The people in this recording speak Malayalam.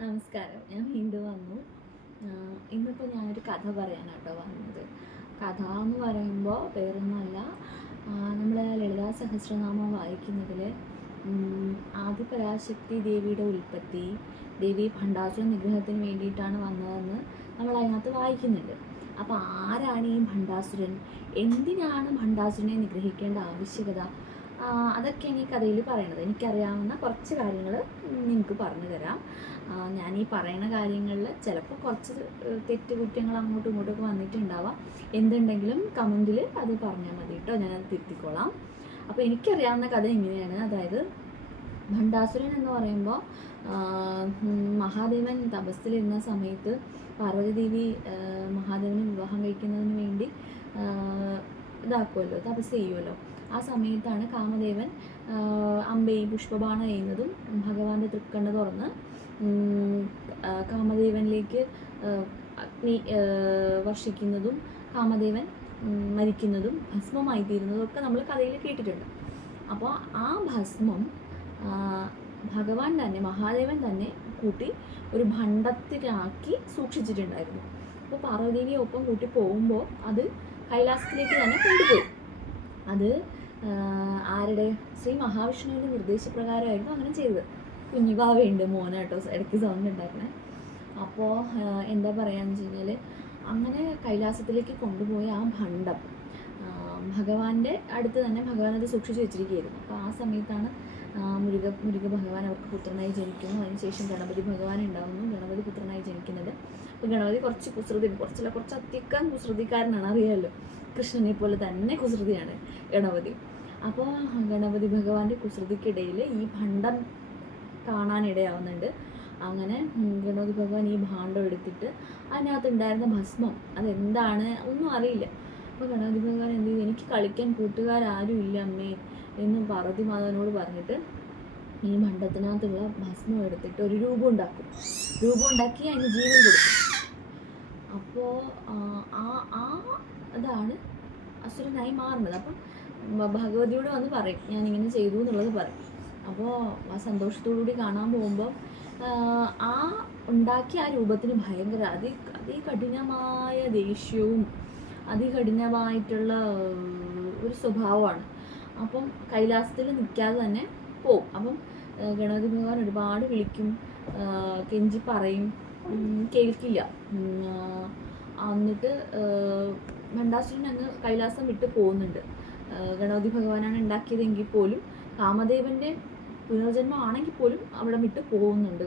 നമസ്കാരം. ഞാൻ വീണ്ടും വന്നു. ഇന്നിപ്പോൾ ഞാനൊരു കഥ പറയാനാട്ടോ വന്നത്. കഥ എന്ന് പറയുമ്പോൾ വേറൊന്നുമല്ല, നമ്മൾ ലളിതാ സഹസ്രനാമം വായിക്കുന്നതിൽ ആദിപരാശക്തി ദേവിയുടെ ഉൽപ്പത്തി, ദേവി ഭണ്ഡാസുര നിഗ്രഹത്തിന് വേണ്ടിയിട്ടാണ് വന്നതെന്ന് നമ്മൾ അതിനകത്ത് വായിക്കുന്നുണ്ട്. അപ്പോൾ ആരാണ് ഈ ഭണ്ഡാസുരൻ, എന്തിനാണ് ഭണ്ഡാസുരനെ നിഗ്രഹിക്കേണ്ട ആവശ്യകത, അതൊക്കെയാണ് ഈ കഥയിൽ പറയണത്. എനിക്കറിയാവുന്ന കുറച്ച് കാര്യങ്ങൾ നിങ്ങൾക്ക് പറഞ്ഞു തരാം. ഞാൻ ഈ പറയുന്ന കാര്യങ്ങളിൽ ചിലപ്പോൾ കുറച്ച് തെറ്റുകുറ്റങ്ങൾ അങ്ങോട്ടും ഇങ്ങോട്ടൊക്കെ വന്നിട്ടുണ്ടാവാം. എന്തുണ്ടെങ്കിലും കമൻറ്റിൽ അത് പറഞ്ഞാൽ മതി കേട്ടോ, ഞാനത് തിരുത്തിക്കോളാം. അപ്പോൾ എനിക്കറിയാവുന്ന കഥ ഇങ്ങനെയാണ്. അതായത് ഭണ്ഡാസുരൻ എന്ന് പറയുമ്പോൾ മഹാദേവൻ തപസ്സിലിരുന്ന സമയത്ത് പാർവതീദേവി മഹാദേവനെ വിവാഹം കഴിക്കുന്നതിന് വേണ്ടി ഇതാക്കുമല്ലോ, തപസ് ചെയ്യുമല്ലോ. ആ സമയത്താണ് കാമദേവൻ അമ്പയും പുഷ്പബാണം ചെയ്യുന്നതും ഭഗവാന്റെ തൃക്കണ്ണ് തുറന്ന് കാമദേവനിലേക്ക് അഗ്നി വർഷിക്കുന്നതും കാമദേവൻ മരിക്കുന്നതും ഭസ്മമായി തീരുന്നതും ഒക്കെ നമ്മൾ കഥയിൽ കേട്ടിട്ടുണ്ട്. അപ്പോൾ ആ ഭസ്മം ഭഗവാൻ തന്നെ, മഹാദേവൻ തന്നെ കൂട്ടി ഒരു ഭണ്ഡത്തിലാക്കി സൂക്ഷിച്ചിട്ടുണ്ടായിരുന്നു. അപ്പോൾ പാർവതീദേവിയെ ഒപ്പം കൂട്ടി പോകുമ്പോൾ അത് കൈലാസത്തിലേക്ക് തന്നെ കൊണ്ടുപോയി. അത് ആരുടെ, ശ്രീ മഹാവിഷ്ണുവിൻ്റെ നിർദ്ദേശപ്രകാരമായിരുന്നു അങ്ങനെ ചെയ്തത്. കുഞ്ഞിവാവയുണ്ട്, മോനാട്ടോ ഇടയ്ക്ക് സൗണ്ട് ഉണ്ടാക്കണേ. അപ്പോൾ എന്താ പറയുകയെന്ന് വെച്ച് കഴിഞ്ഞാൽ, അങ്ങനെ കൈലാസത്തിലേക്ക് കൊണ്ടുപോയ ആ ഭണ്ഡം ഭഗവാന്റെ അടുത്ത് തന്നെ ഭഗവാൻ അത് സൂക്ഷിച്ച് വെച്ചിരിക്കുകയായിരുന്നു. അപ്പോൾ ആ സമയത്താണ് മുരുക ഭഗവാൻ അവർക്ക് പുത്രനായി ജനിക്കുന്നു. അതിനുശേഷം ഗണപതി ഭഗവാൻ ഉണ്ടാകുന്നു, ഗണപതി പുത്രനായി ജനിക്കുന്നത്. അപ്പോൾ ഗണപതി കുറച്ച് കുസൃതി, കുറച്ചധികം കുസൃതിക്കാരനാണ്, അറിയാമല്ലോ. കൃഷ്ണനെ പോലെ തന്നെ കുസൃതിയാണ് ഗണപതി. അപ്പോൾ ഗണപതി ഭഗവാന്റെ കുസൃതിക്കിടയിൽ ഈ ഭണ്ഡം കാണാനിടയാവുന്നുണ്ട്. അങ്ങനെ ഗണപതി ഭഗവാൻ ഈ ഭാണ്ഡം എടുത്തിട്ട് അതിനകത്തുണ്ടായിരുന്ന ഭസ്മം അതെന്താണ് ഒന്നും അറിയില്ല. അപ്പോൾ ഗണപതി ഭഗവാൻ എന്ത് ചെയ്തു, എനിക്ക് കളിക്കാൻ കൂട്ടുകാരും ഇല്ല അമ്മേ എന്ന് പാർവതി മാതാവിനോട് പറഞ്ഞിട്ട് ഈ ഭണ്ഡത്തിനകത്തുള്ള ഭസ്മം എടുത്തിട്ട് ഒരു രൂപം ഉണ്ടാക്കി അതിന് ജീവൻ കൊടുക്കും. അപ്പോൾ അതാണ് അസുരനായി മാറുന്നത്. അപ്പം ഭഗവതിയോട് വന്ന് പറയും, ഞാനിങ്ങനെ ചെയ്തു എന്നുള്ളത് പറയും. അപ്പോൾ ആ സന്തോഷത്തോടുകൂടി കാണാൻ പോകുമ്പോൾ ആ ഉണ്ടാക്കിയ ആ രൂപത്തിന് ഭയങ്കര അതികഠിനമായ ദേഷ്യവും അതികഠിനമായിട്ടുള്ള ഒരു സ്വഭാവമാണ്. അപ്പം കൈലാസത്തിൽ നിൽക്കാതെ തന്നെ പോവും. അപ്പം ഗണപതി ഭഗവാൻ ഒരുപാട് വിളിക്കും, കെഞ്ചി പറയും, കേൾക്കില്ല. എന്നിട്ട് ഭണ്ഡാസുരൻ അങ്ങ് കൈലാസം വിട്ട് പോകുന്നുണ്ട്. ഗണപതി ഭഗവാനാണ് ഉണ്ടാക്കിയതെങ്കിൽ പോലും, കാമദേവൻ്റെ പുനർജന്മം ആണെങ്കിൽ പോലും അവിടെ വിട്ട് പോകുന്നുണ്ട്